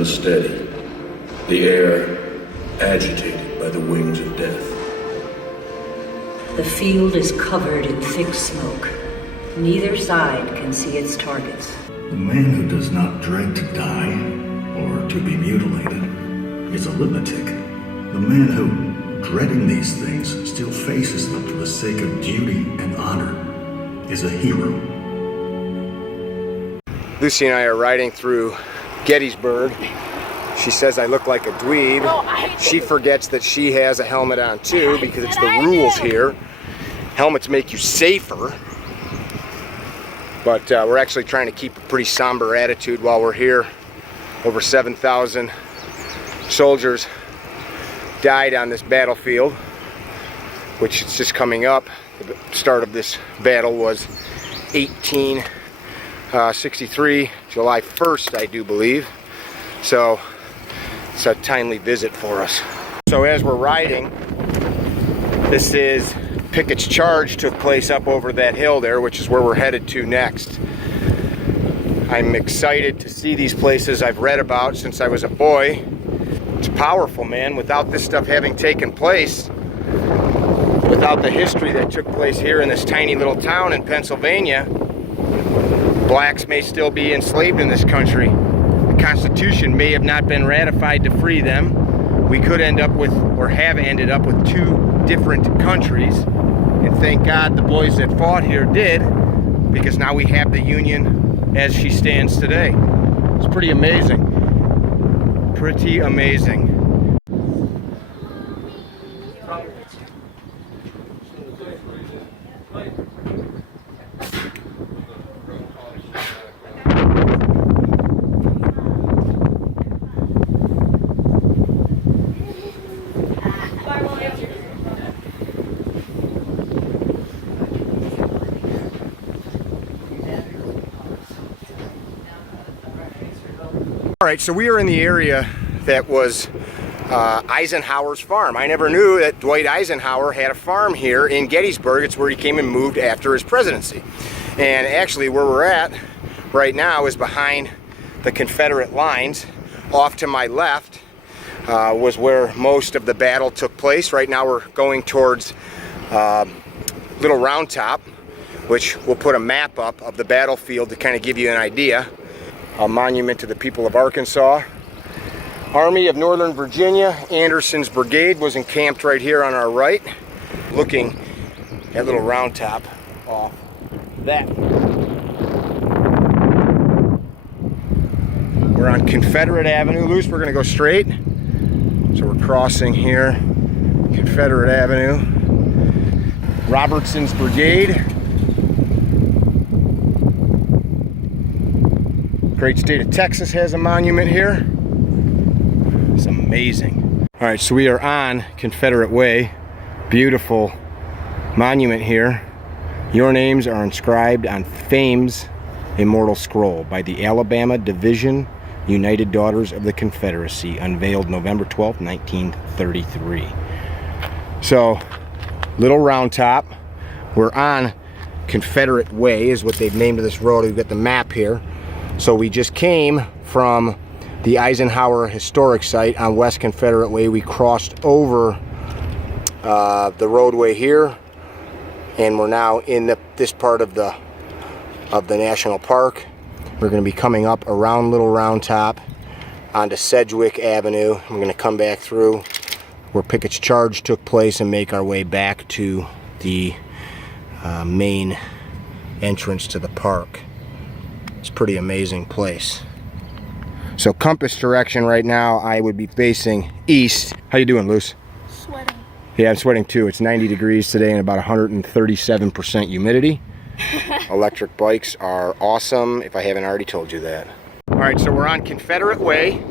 unsteady, the air agitated by the wings of death. The field is covered in thick smoke. Neither side can see its targets. The man who does not dread to die or to be mutilated is a lunatic. The man who, dreading these things, still faces them for the sake of duty and honor is a hero. Lucy and I are riding through Gettysburg. She says I look like a dweeb. She forgets that she has a helmet on too, because it's the rules here. Helmets make you safer. But we're actually trying to keep a pretty somber attitude while we're here. Over 7,000 soldiers died on this battlefield, which is just coming up. The start of this battle was 1863, July 1st, I do believe. So it's a timely visit for us. So as we're riding, this is Picketts Charge took place up over that hill there, which is where we're headed to next. I'm excited to see these places I've read about since I was a boy. It's powerful, man. Without this stuff having taken place, without the history that took place here in this tiny little town in Pennsylvania, blacks may still be enslaved in this country. The Constitution may have not been ratified to free them. We could end up with, or have ended up with, two different countries. And thank God the boys that fought here did, because now we have the Union as she stands today. It's pretty amazing. Pretty amazing. All right, so we are in the area that was Eisenhowers Farm. I never knew that Dwight Eisenhower had a farm here in Gettysburg. It's where he came and moved after his presidency. And actually where we're at right now is behind the Confederate lines. Off to my left was where most of the battle took place. Right now we're going towards Little Round Top, which we'll put a map up of the battlefield to kind of give you an idea. A monument to the people of Arkansas. Army of Northern Virginia, Anderson's brigade was encamped right here on our right, looking at Little Round Top off that. We're on Confederate Avenue. Luce, we're gonna go straight. So we're crossing here, Confederate Avenue. Robertson's brigade. Great state of Texas has a monument here. It's amazing. All right, so we are on Confederate Way. Beautiful monument here. Your names are inscribed on Fame's immortal scroll by the Alabama Division United Daughters of the Confederacy, unveiled November 12, 1933. So, Little Round Top. We're on Confederate Way is what they've named this road. We've got the map here. So we just came from the Eisenhower Historic Site on West Confederate Way. We crossed over the roadway here, and we're now in this part of the national park. We're going to be coming up around Little Round Top onto Sedgwick Avenue. We're going to come back through where Picketts Charge took place and make our way back to the main entrance to the park. It's a pretty amazing place. So compass direction right now, I would be facing east. How you doing, Luce? Sweating. Yeah, I'm sweating too. It's 90 degrees today and about 137% humidity. Electric bikes are awesome, if I haven't already told you that. All right, so we're on Confederate Way,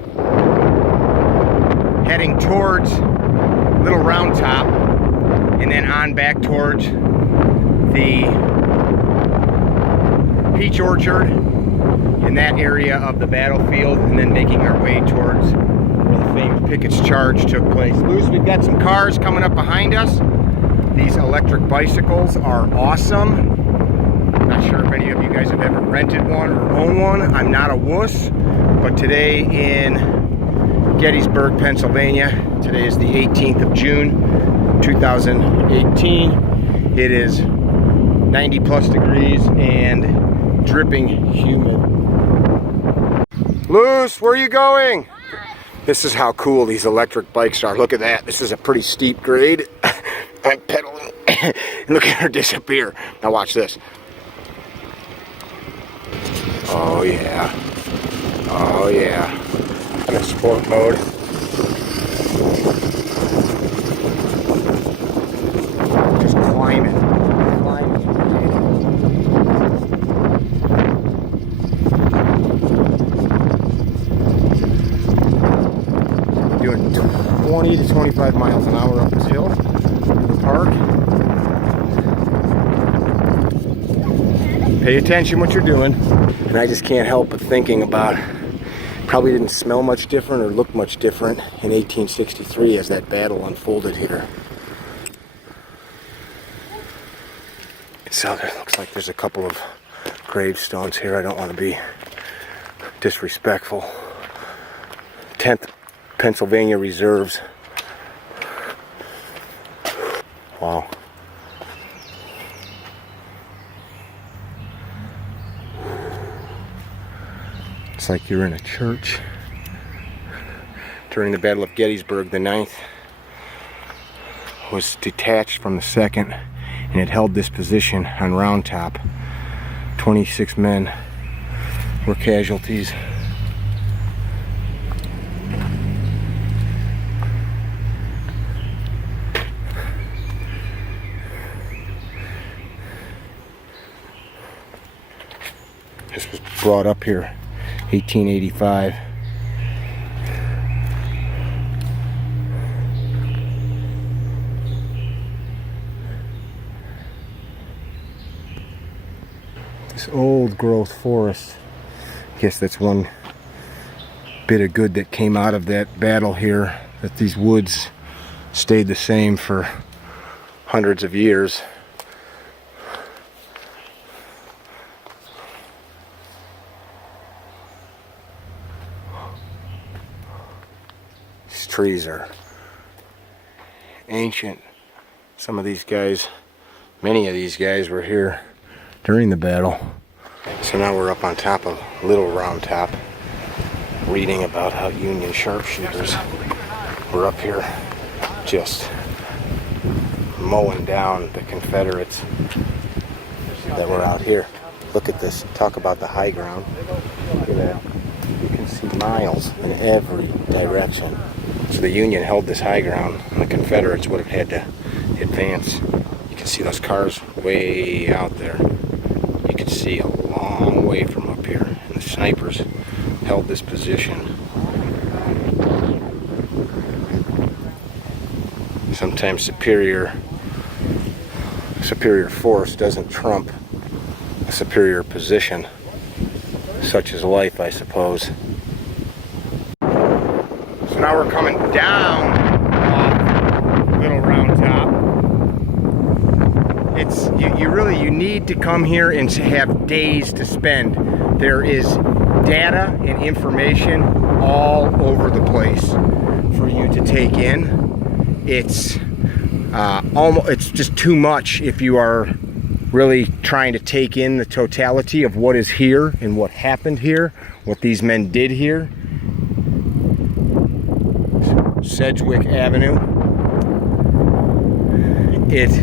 heading towards Little Round Top, and then on back towards the Peach Orchard in that area of the battlefield, and then making our way towards where the famed Picketts Charge took place. Luce, we've got some cars coming up behind us. These electric bicycles are awesome. Not sure if any of you guys have ever rented one or own one. I'm not a wuss, but today in Gettysburg, Pennsylvania. Today is the 18th of June, 2018. It is 90 plus degrees and dripping humid. Luce, where are you going? This is how cool these electric bikes are. Look at that. This is a pretty steep grade. I'm pedaling. Look at her disappear. Now watch this. Oh yeah. Oh yeah. In a sport mode. Just climbing. Doing 20 to 25 miles an hour up this hill to the park. Pay attention what you're doing. And I just can't help but thinking about, probably didn't smell much different or look much different in 1863 as that battle unfolded here. So there looks like there's a couple of gravestones here. I don't want to be disrespectful. 10th Pennsylvania Reserves. Wow. It's like you're in a church. During the Battle of Gettysburg, the 9th was detached from the 2nd, and it held this position on Round Top. 26 men were casualties. This was brought up here 1885. This old growth forest. I guess that's one bit of good that came out of that battle here, that these woods stayed the same for hundreds of years. Trees are ancient. Some of these guys, many of these guys were here during the battle. So now we're up on top of Little Round Top, reading about how Union sharpshooters were up here just mowing down the Confederates that were out here. Look at this. Talk about the high ground. Look at that. You can see miles in every direction. So the Union held this high ground, and the Confederates would have had to advance. You can see those cars way out there. You can see a long way from up here, and the snipers held this position. Sometimes superior force doesn't trump a superior position. Such is life, I suppose. So now we're coming down off Little Round Top. It's you need to come here and have days to spend. There is data and information all over the place for you to take in. It's just too much if you are really trying to take in the totality of what is here and what happened here, what these men did here. Sedgwick Avenue. It's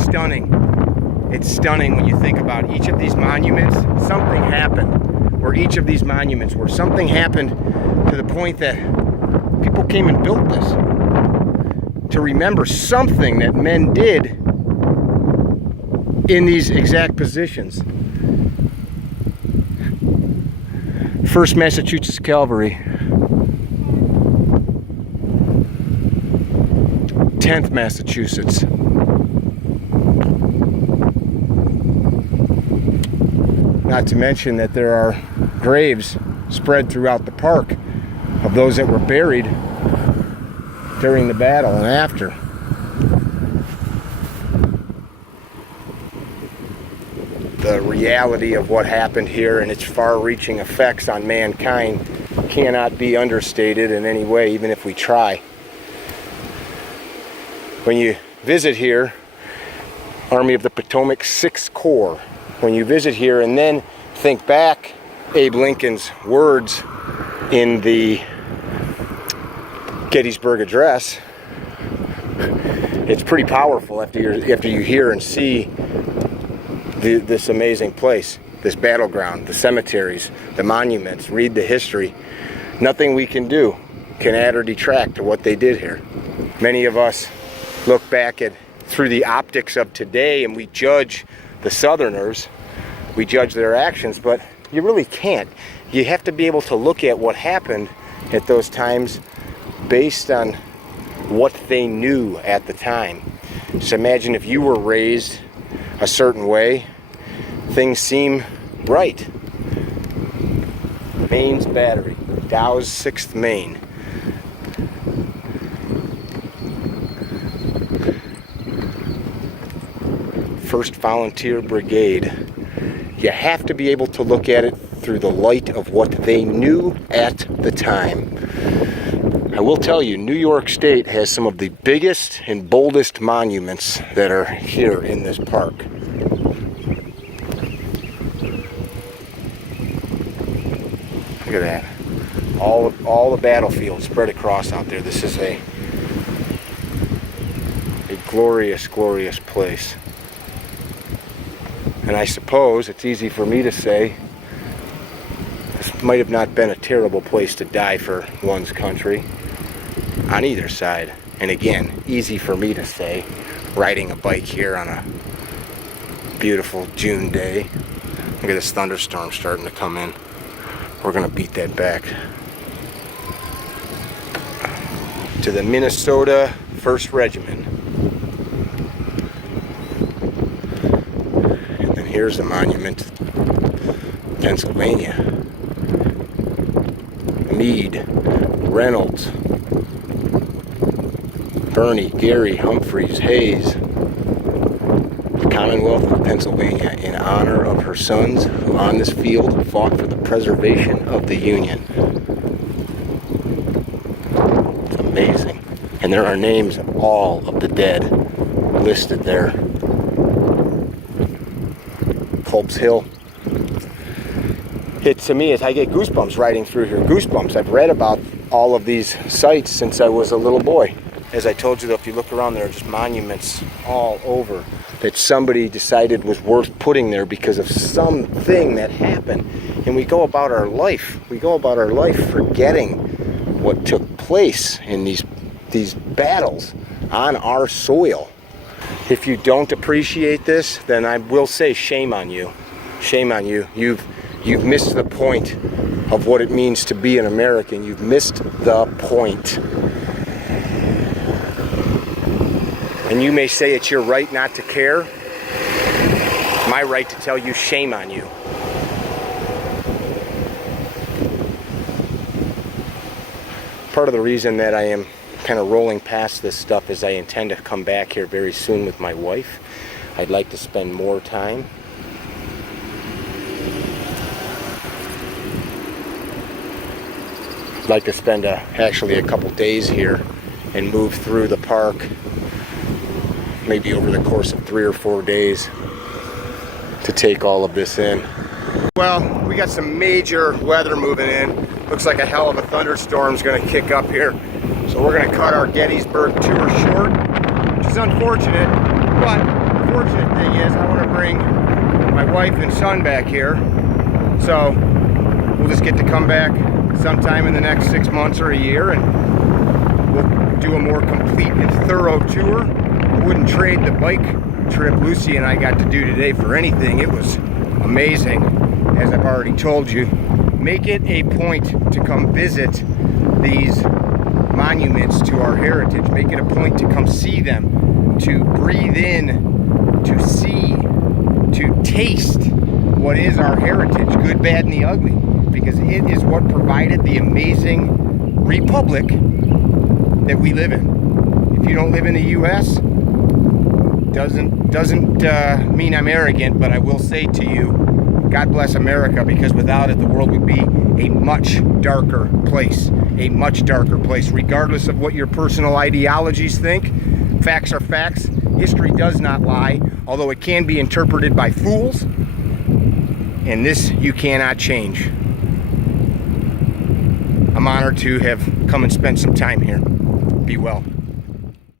stunning. It's stunning when you think about each of these monuments. Something happened where each of these monuments where something happened to the point that people came and built this to remember something that men did in these exact positions. 1st Massachusetts Cavalry, 10th Massachusetts, not to mention that there are graves spread throughout the park of those that were buried during the battle and after. the reality of what happened here and its far-reaching effects on mankind cannot be understated in any way, even if we try. When you visit here, Army of the Potomac 6th Corps, when you visit here and then think back Abe Lincoln's words in the Gettysburg Address, it's pretty powerful after you hear and see this amazing place, this battleground, the cemeteries, the monuments, read the history. Nothing we can do can add or detract to what they did here. Many of us look back at through the optics of today and we judge the Southerners, we judge their actions, but you really can't. You have to be able to look at what happened at those times based on what they knew at the time. Just imagine if you were raised a certain way, things seem right. Maine's Battery, Dow's 6th Maine. First Volunteer Brigade. You have to be able to look at it through the light of what they knew at the time. I will tell you, New York State has some of the biggest and boldest monuments that are here in this park. Look at that. All the battlefields spread across out there. This is a glorious, glorious place. And I suppose it's easy for me to say this might have not been a terrible place to die for one's country on either side. And again, easy for me to say riding a bike here on a beautiful June day. Look at this thunderstorm starting to come in. We're gonna beat that back. To the Minnesota 1st Regiment. And then here's the monument, Pennsylvania. Meade, Reynolds, Birney, Gary, Humphreys, Hayes. The Commonwealth of Pennsylvania, in honor of her sons who on this field fought for the preservation of the Union. It's amazing. And there are names of all of the dead listed there. Culp's Hill. It, to me, I get goosebumps riding through here. Goosebumps. I've read about all of these sites since I was a little boy. As I told you, though, if you look around, there are just monuments all over that somebody decided was worth putting there because of something that happened. And we go about our life. We go about our life forgetting what took place in these battles on our soil. If you don't appreciate this, then I will say shame on you. Shame on you. You've missed the point of what it means to be an American. You've missed the point. And you may say it's your right not to care. It's my right to tell you shame on you. Part of the reason that I am kind of rolling past this stuff is I intend to come back here very soon with my wife. I'd like to spend more time. I'd like to spend actually a couple days here and move through the park, maybe over the course of 3 or 4 days, to take all of this in. Well, we got some major weather moving in. Looks like a hell of a thunderstorm's gonna kick up here. So we're gonna cut our Gettysburg tour short, which is unfortunate, but the fortunate thing is I wanna bring my wife and son back here. So we'll just get to come back sometime in the next 6 months or a year and we'll do a more complete and thorough tour. I wouldn't trade the bike trip Lucy and I got to do today for anything. It was amazing, as I've already told you. Make it a point to come visit these monuments to our heritage. Make it a point to come see them, to breathe in, to see, to taste what is our heritage, good, bad, and the ugly, because it is what provided the amazing republic that we live in. If you don't live in the U.S., Doesn't mean I'm arrogant, but I will say to you, God bless America, because without it, the world would be a much darker place. A much darker place, regardless of what your personal ideologies think. Facts are facts. History does not lie, although it can be interpreted by fools. And this you cannot change. I'm honored to have come and spent some time here. Be well.